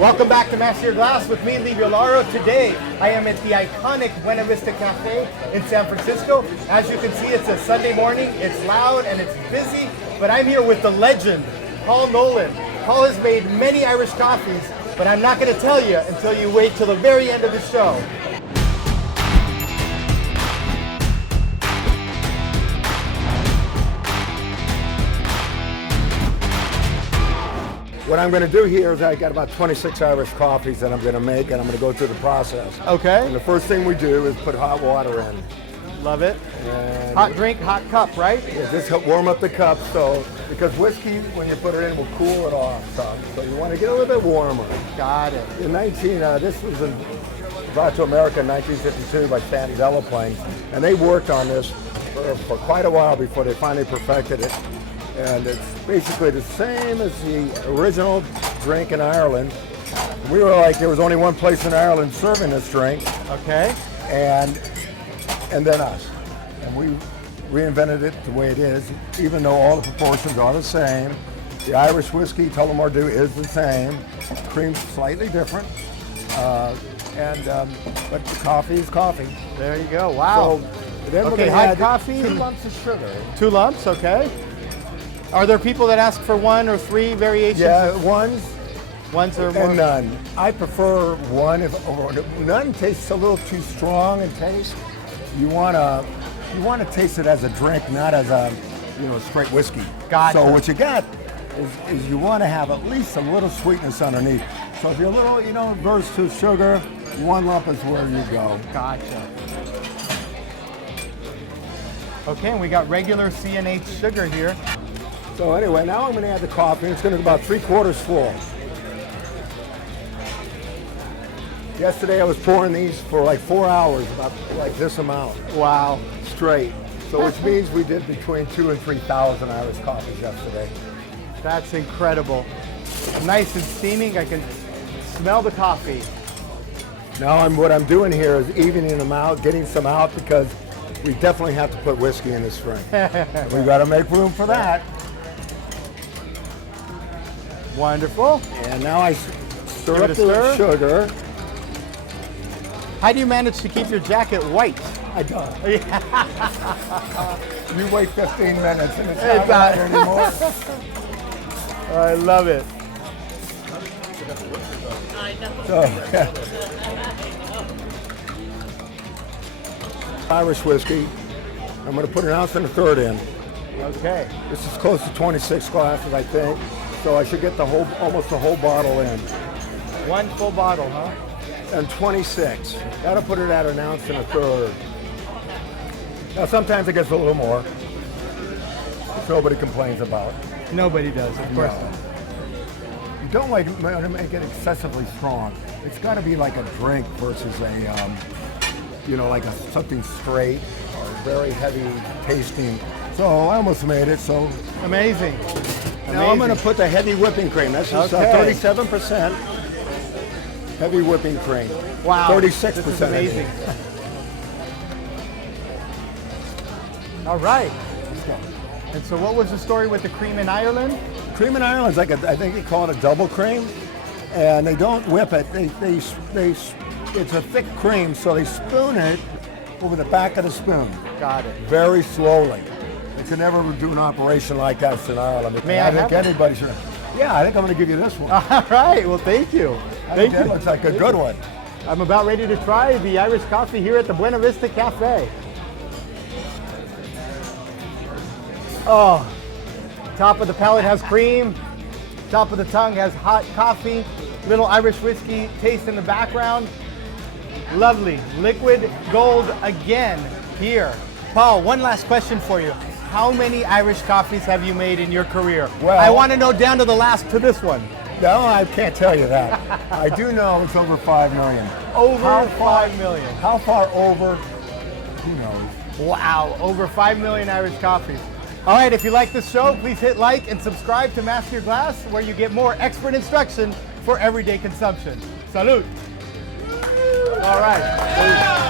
Welcome back to Master Your Glass with me, Lee Vilaro. Today, I am at the iconic Buena Vista Café in San Francisco. As you can see, it's a Sunday morning. It's loud and it's busy, but I'm here with the legend, Paul Nolan. Paul has made many Irish coffees, but I'm not going to tell you until you wait till the very end of the show. What I'm going to do here is I got about 26 Irish coffees that I'm going to make, and I'm going to go through the process. Okay. And the first thing we do is put hot water in. Love it. And hot drink, hot cup, right? Yeah, just help warm up the cup, because whiskey, when you put it in, will cool it off some. So you want to get a little bit warmer. Got it. In this was brought to America in 1952 by Stan Delaplane, and they worked on this for quite a while before they finally perfected it. And it's basically the same as the original drink in Ireland. We were like, there was only one place in Ireland serving this drink. Okay. And then us. And we reinvented it the way it is, even though all the proportions are the same. The Irish whiskey, Tullamore Dew, is the same. Cream's slightly different. But the coffee is coffee. There you go. Wow. So then okay, hot coffee. 2 lumps of sugar. 2 lumps, okay. Are there people that ask for 1 or 3 variations? Yeah, ones or more? and none. I prefer one. None tastes a little too strong in taste. You want to taste it as a drink, not as a straight whiskey. Gotcha. So what you got is you want to have at least a little sweetness underneath. So if you're a little averse to sugar, 1 lump is where you go. Gotcha. Okay, and we got regular CNH sugar here. So anyway, now I'm going to add the coffee. It's going to be about 3/4 full. Yesterday I was pouring these for like 4 hours, about like this amount. Wow. Straight. So which means we did between 2,000 and 3,000 Irish coffees yesterday. That's incredible. Nice and steaming. I can smell the coffee. Now what I'm doing here is evening them out, getting some out, because we definitely have to put whiskey in this drink. We've got to make room for that. Wonderful. And now I stir up the sugar. How do you manage to keep your jacket white? I don't. You wait 15 minutes and it's not white anymore. I love it. So, Irish whiskey. I'm going to put 1 1/3 ounce in. Okay. This is close to 26 glasses, I think. So I should get almost the whole bottle in. 1 full bottle, huh? And 26. Gotta put it at 1 1/4 ounce. Now sometimes it gets a little more, which nobody complains about. Nobody does, of course. No. You don't want to make it excessively strong. It's got to be like a drink versus something straight or very heavy tasting. So I almost made it. So amazing. Now I'm going to put the heavy whipping cream. That's just 37% heavy whipping cream. Wow. 36%. This is amazing. All right. Let's go. And so what was the story with the cream in Ireland? Cream in Ireland is I think they call it a double cream, and they don't whip it. It's a thick cream, so they spoon it over the back of the spoon. Got it. Very slowly. You can never do an operation like that in Ireland. I think anybody should. Yeah, I think I'm going to give you this one. All right. Well, thank you. Thank you. That looks like a good one. I'm about ready to try the Irish coffee here at the Buena Vista Café. Oh, top of the palate has cream, top of the tongue has hot coffee, little Irish whiskey taste in the background. Lovely. Liquid gold again here. Paul, one last question for you. How many Irish coffees have you made in your career? Well, I want to know down to the last to this one. No, I can't tell you that. I do know it's over 5 million. Over 5 million. How far over? Who knows? Wow, over 5 million Irish coffees. All right, if you like this show, please hit like and subscribe to Master Your Glass, where you get more expert instruction for everyday consumption. Salud. All right.